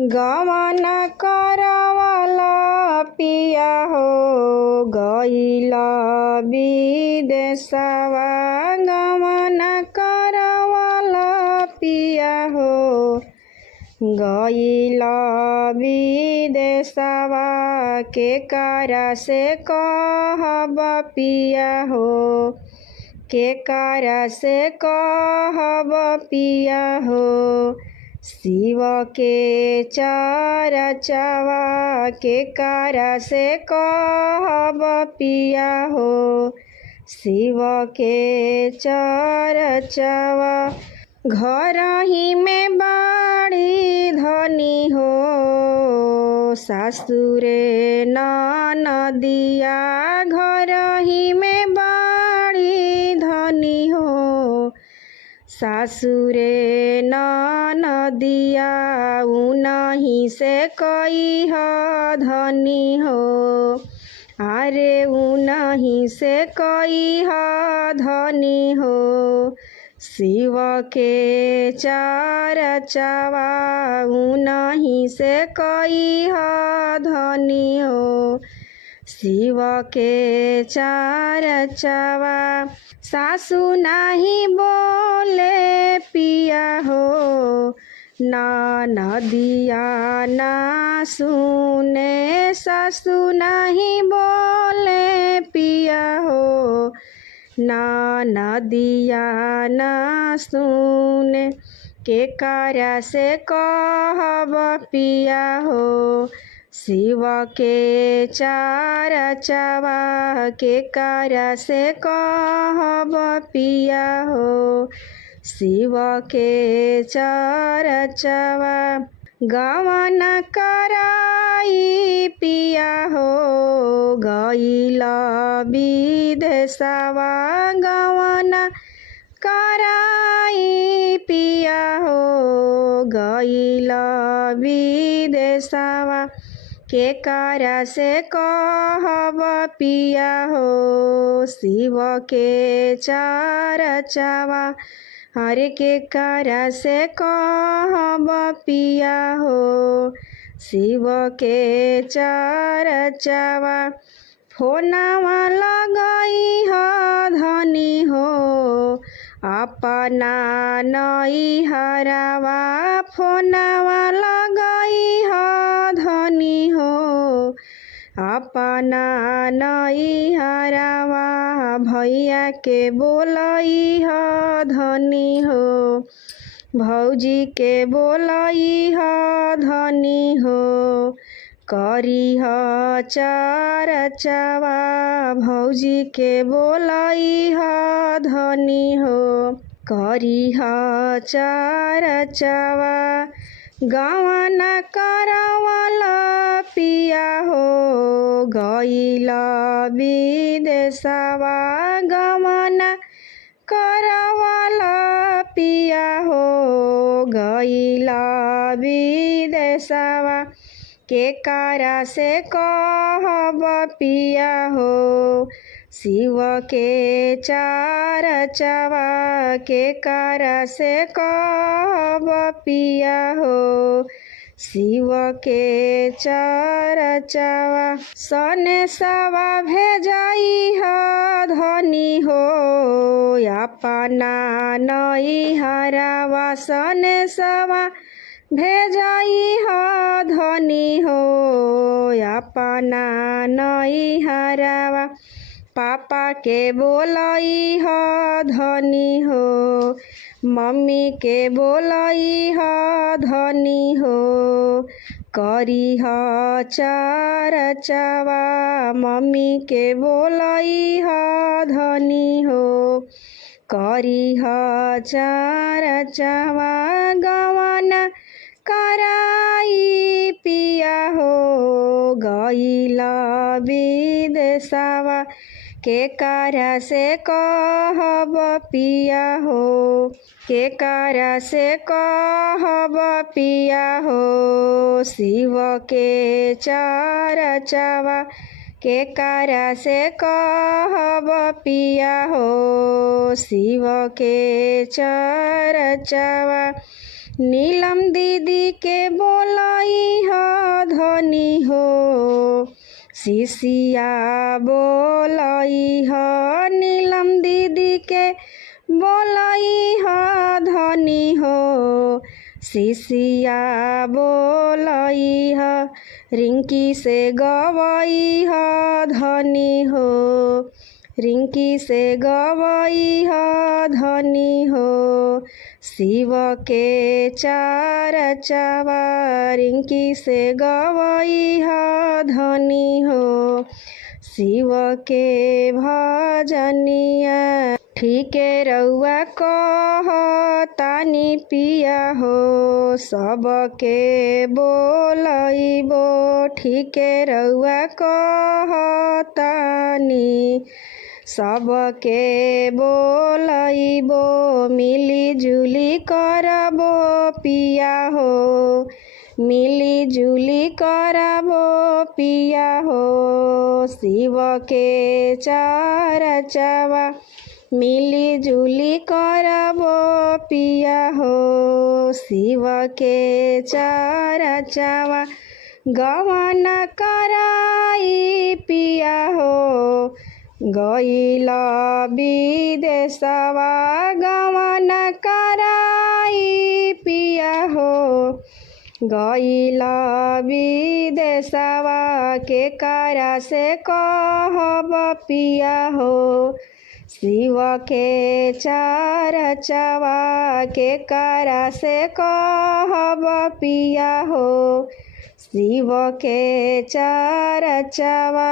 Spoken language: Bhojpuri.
गवन करवाला पिया हो गइल विदेशवा। गवन करवाला पिया हो गइल विदेशवा। के करा से कहब पिया हो के करा से कहब पिया हो। शिव के चरचवा के करा से कहब पिया हो। शिव के चरचवा घर ही में बाड़ी धनी हो। सासुरे ननदिया घर ही में बाड़ी धनी हो। सासुरे ननदिया उनही से कइह धनी हो। अरे उनही से कइह धनी हो। शिव के चरचवा उनही से कइह धनी हो। शिव के चरचवा सासु नाही बोले पिया हो। ननदिया ना सुने सासु नाही बोले पिया हो। ननदिया ना सुने के करा से कहब पिया हो। शिव के चरचवा के करा से कहब पिया हो। शिव के चरचवा गवन कराई पिया हो गइल विदेशवा। गवन कराई पिया हो गइल विदेशवा। के करा से कहब पिया हो। शिव के चरचवा हरे के करा से कहब पिया हो। शिव के चरचवा फोनवा लगइह धनी हो। अपना नैहरवा फोनवा लगइह धनी हो। अपना नैहरवा भैया के बोलइह धनी हो। भौजी के बोलइह धनी हो। करिह चरचवा भौजी के बोलइह धनी हो। करिह चरचवा गवन करवाला पिया हो गइल विदेशवा। गवन करवाला पिया हो गइल विदेशवा। के करा से कहब पिया हो। शिव के चरचवा के करा से कहब पिया हो। शिव के चरचवा सनेसवा भेजइह धनी हो। अपना नैहरवा सनेसवा भेजइह धनी हो। अपना नैहरवा पापा के बोलइह धनी हो। मम्मी के बोलइह धनी हो। करिह चरचवा मम्मी के बोलइह धनी हो। करिह चरचवा गवन कराई पिया हो गइल विदेशवा। के करा से कहब पिया हो। के करा से कहब पिया हो। शिव के चरचवा के करा से कहब पिया हो। शिव के चरचवा नीलम दीदी के बोलाई ह धनी हो शिशिया बोलाई ह नीलम दीदी के बोलाई ह धनी हो शिशिया बोलाई ह रिंकी से गवई ह धनी हो रिंकी से गवई ह धनी हो शिव के चार चवा रिंकी से गवई ह धनी हो शिव के भजनिया ठीके रउआ कह तानी पिया हो सबके बोलइबो ठीके रउआ कह तानी सबके बोलइबो मिली जुली करबो पिया हो मिली जुली करबो पिया हो शिव के चरचवा मिली जुली करबो पिया हो शिव के चरचवा गवन कराई पिया हो गइल विदेशवा गवन कराई पिया हो गइल विदेशवा के करा से कहब पिया हो शिव के चरचवा के करा से कहब पिया हो शिव के चरचवा।